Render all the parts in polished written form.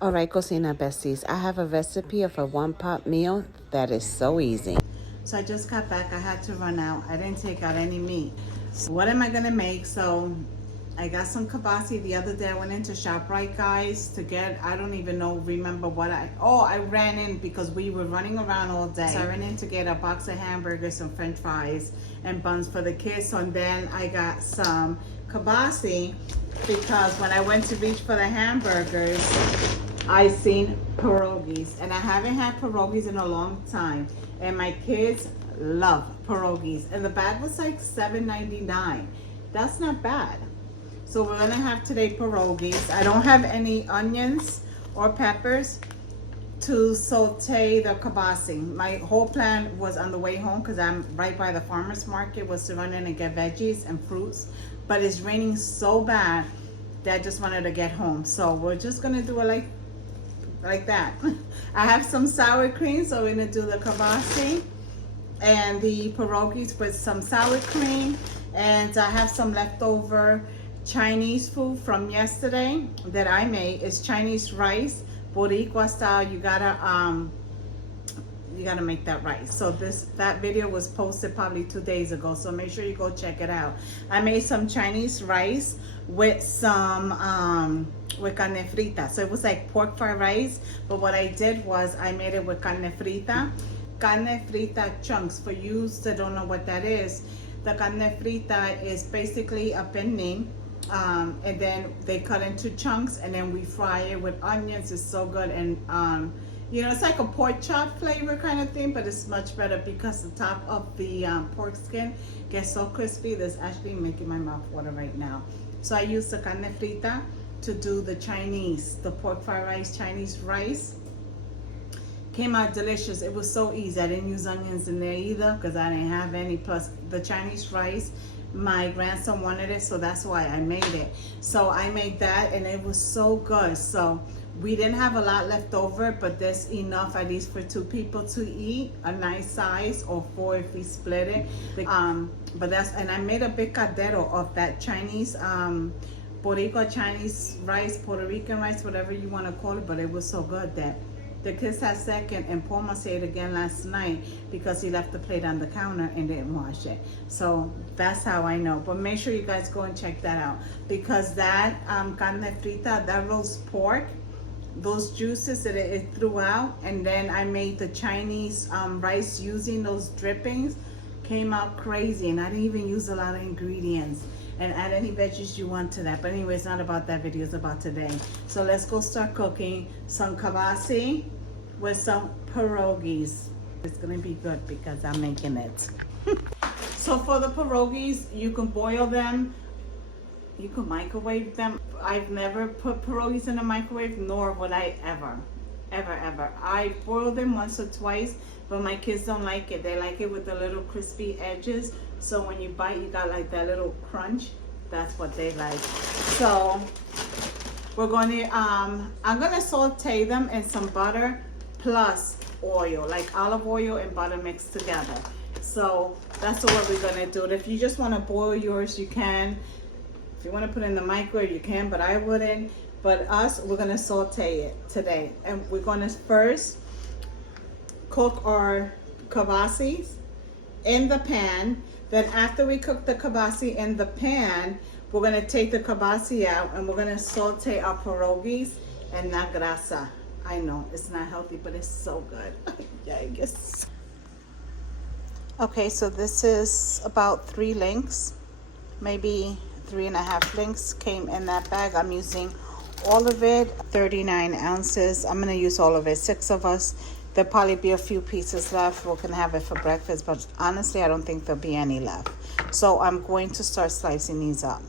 All right, cocina besties. I have a recipe of a one-pot meal that is so easy. So I just got back. I had to run out. I didn't take out any meat. So what am I gonna make? So I got some kielbasa the other day. I went into ShopRite, guys, to get, I don't even remember what I ran in because we were running around all day. So I ran in to get a box of hamburgers, some french fries, and buns for the kids. And then I got some kielbasa because when I went to reach for the hamburgers, I seen pierogies, and I haven't had pierogies in a long time. And my kids love pierogies, and the bag was like $7.99. That's not bad. So we're gonna have today pierogies. I don't have any onions or peppers to saute the kielbasa. My whole plan was on the way home, because I'm right by the farmer's market, was to run in and get veggies and fruits. But it's raining so bad that I just wanted to get home. So we're just gonna do it like that. I have some sour cream, so we're gonna do the kielbasa and the pierogies with some sour cream. And I have some leftover Chinese food from yesterday that I made. It's Chinese rice, boricua style. You gotta make that rice. So that video was posted probably 2 days ago, so make sure you go check it out. I made some Chinese rice with some with carne frita. So it was like pork fried rice, but what I did was I made it with carne frita. Carne frita chunks. For you that don't know what that is, the carne frita is basically a penne, and then they cut into chunks, and then we fry it with onions. It's so good. And you know, it's like a pork chop flavor kind of thing, but it's much better because the top of the pork skin gets so crispy. That's actually making my mouth water right now. So I used the carne frita to do the pork fried rice, Chinese rice. Came out delicious. It was so easy. I didn't use onions in there either because I didn't have any. Plus the Chinese rice, my grandson wanted it, so that's why I made it. So I made that, and it was so good. So we didn't have a lot left over, but there's enough at least for 2 people to eat, a nice size, or 4 if we split it. But and I made a big caldero of that Chinese Boricua Chinese rice, Puerto Rican rice, whatever you want to call it. But it was so good that the kids had second, and Paul must say it again last night because he left the plate on the counter and didn't wash it. So that's how I know. But make sure you guys go and check that out, because that carne frita, that roast pork, those juices that it threw out, and then I made the Chinese rice using those drippings, came out crazy. And I didn't even use a lot of ingredients. And add any veggies you want to that. But anyway, it's not about that video, it's about today. So let's go start cooking some kielbasa with some pierogies. It's gonna be good because I'm making it. So for the pierogies, you can boil them, you can microwave them. I've never put pierogies in the microwave, nor would I ever. I boil them once or twice, but my kids don't like it. They like it with the little crispy edges. So when you bite, you got like that little crunch. That's what they like. So we're going to, I'm going to saute them in some butter plus oil, like olive oil and butter mixed together. So that's what we're going to do. If you just want to boil yours, you can. If you want to put it in the microwave, you can, but I wouldn't. But we're going to saute it today. And we're going to first cook our kielbasa in the pan. Then after we cook the kielbasa in the pan, we're going to take the kielbasa out and we're going to saute our pierogies and la grasa. I know it's not healthy, but it's so good. Yeah, I guess. Okay, so this is about 3 links, maybe 3.5 links came in that bag. I'm using all of it, 39 ounces. I'm going to use all of it, 6 of us. There'll probably be a few pieces left. We can have it for breakfast, but honestly, I don't think there'll be any left. So I'm going to start slicing these up.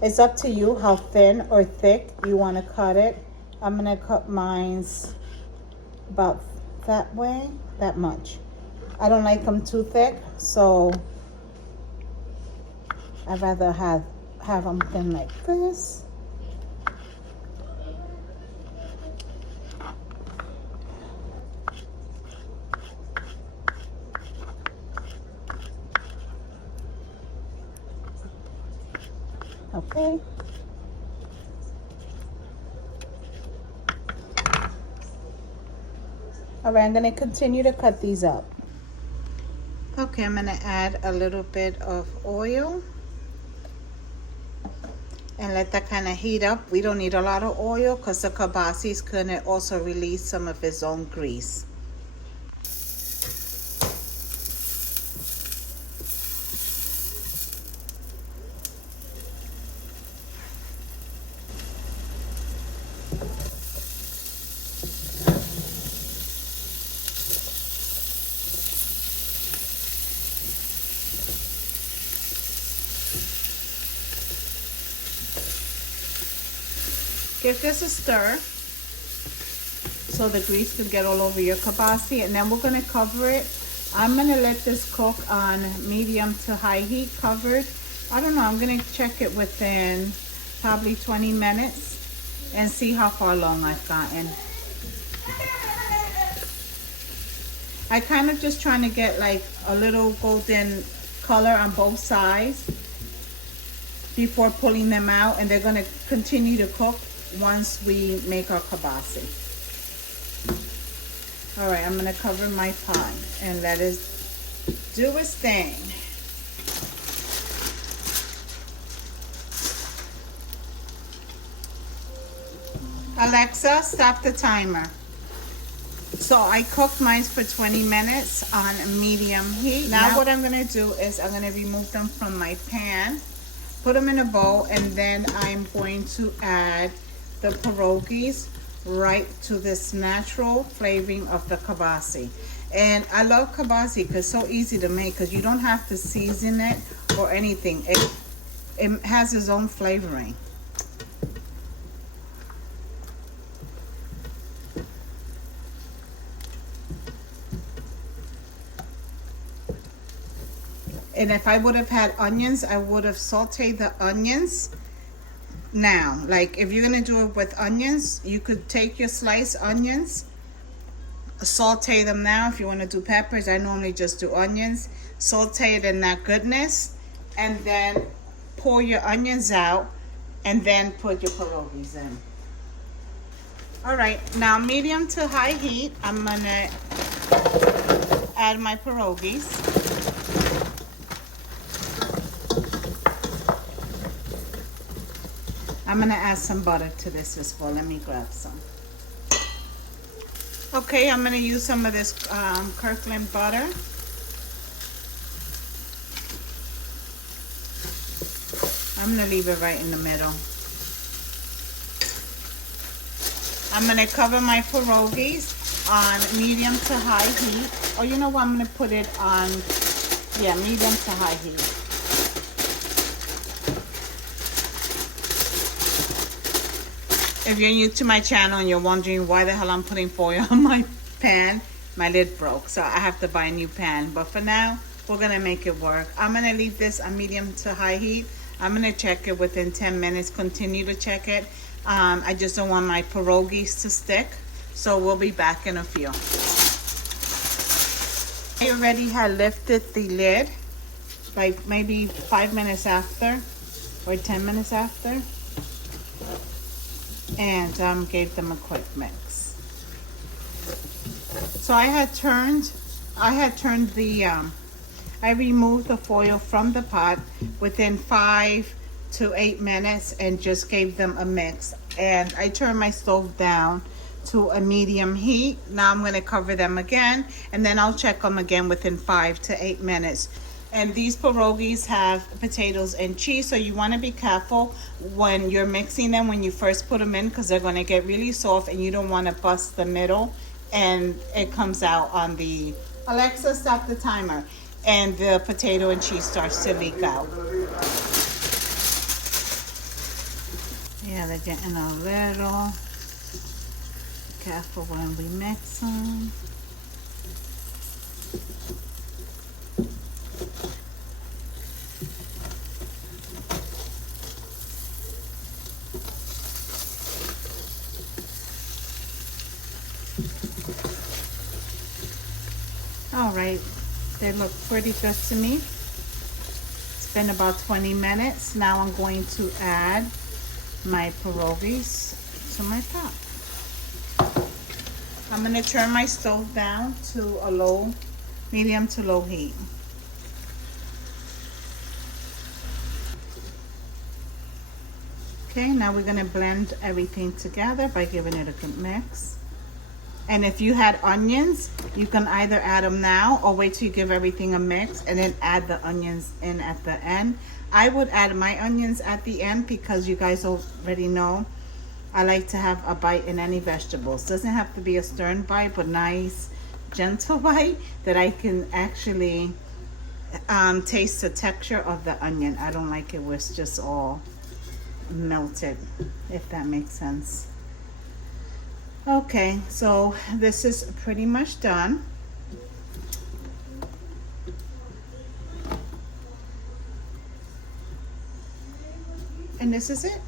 It's up to you how thin or thick you want to cut it. I'm going to cut mines about that way, that much. I don't like them too thick, so I'd rather have them thin like this. Okay. All right, I'm gonna continue to cut these up. Okay, I'm gonna add a little bit of oil and let that kind of heat up. We don't need a lot of oil because the kielbasa is gonna also release some of its own grease. Give this a stir so the grease can get all over your kielbasa, and then we're gonna cover it. I'm gonna let this cook on medium to high heat covered. I don't know, I'm gonna check it within probably 20 minutes and see how far along I've gotten. I kind of just trying to get like a little golden color on both sides before pulling them out, and they're gonna continue to cook once we make our kielbasa. All right, I'm gonna cover my pot and let it do its thing. Alexa, stop the timer. So I cooked mine for 20 minutes on medium heat. Now what I'm gonna do is I'm gonna remove them from my pan, put them in a bowl, and then I'm going to add the pierogies right to this natural flavoring of the kielbasa. And I love kielbasa because it's so easy to make because you don't have to season it or anything. It has its own flavoring. And if I would have had onions, I would have sauteed the onions. Now, like if you're gonna do it with onions, you could take your sliced onions, saute them now. If you want to do peppers, I normally just do onions, saute it in that goodness, and then pour your onions out, and then put your pierogies in. All right, now medium to high heat, I'm gonna add my pierogies. I'm gonna add some butter to this as well. Let me grab some. Okay, I'm gonna use some of this Kirkland butter. I'm gonna leave it right in the middle. I'm gonna cover my pierogies on medium to high heat. Or you know what, I'm gonna put it on, yeah, medium to high heat. If you're new to my channel and you're wondering why the hell I'm putting foil on my pan, my lid broke, so I have to buy a new pan. But for now, we're gonna make it work. I'm gonna leave this on medium to high heat. I'm gonna check it within 10 minutes, continue to check it. I just don't want my pierogies to stick, so we'll be back in a few. I already had lifted the lid, like maybe 5 minutes after, or 10 minutes after. And gave them a quick mix. So I removed the foil from the pot within 5 to 8 minutes and just gave them a mix. And I turned my stove down to a medium heat. Now I'm going to cover them again, and then I'll check them again within 5 to 8 minutes. And these pierogies have potatoes and cheese, so you want to be careful when you're mixing them when you first put them in, because they're going to get really soft and you don't want to bust the middle and it comes out on the... Alexa, stop the timer. And the potato and cheese starts to leak out. Yeah, they're getting a little... Careful when we mix them. All right, they look pretty good to me. Let's been about 20 minutes. Now I'm going to add my pierogies to my pot. I'm going to turn my stove down to a medium to low heat. Okay, now we're going to blend everything together by giving it a good mix. And if you had onions, you can either add them now or wait till you give everything a mix and then add the onions in at the end. I would add my onions at the end because you guys already know I like to have a bite in any vegetables. Doesn't have to be a stern bite, but nice, gentle bite that I can actually taste the texture of the onion. I don't like it where it's just all melted, if that makes sense. Okay, so this is pretty much done. And this is it.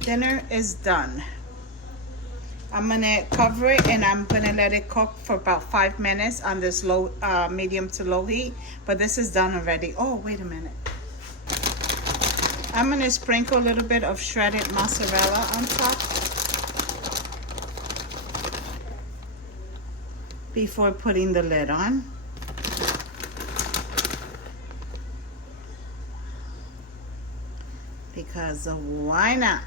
Dinner is done. I'm gonna cover it and I'm gonna let it cook for about 5 minutes on this low, medium to low heat. But this is done already. Oh, wait a minute. I'm gonna sprinkle a little bit of shredded mozzarella on top before putting the lid on. Because why not?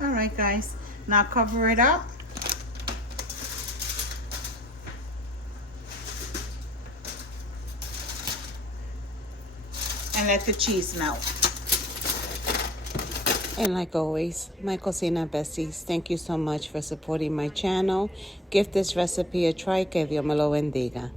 All right, guys, now cover it up. And let the cheese melt. And like always, my cocina besties, thank you so much for supporting my channel. Give this recipe a try. Que Dios me lo bendiga.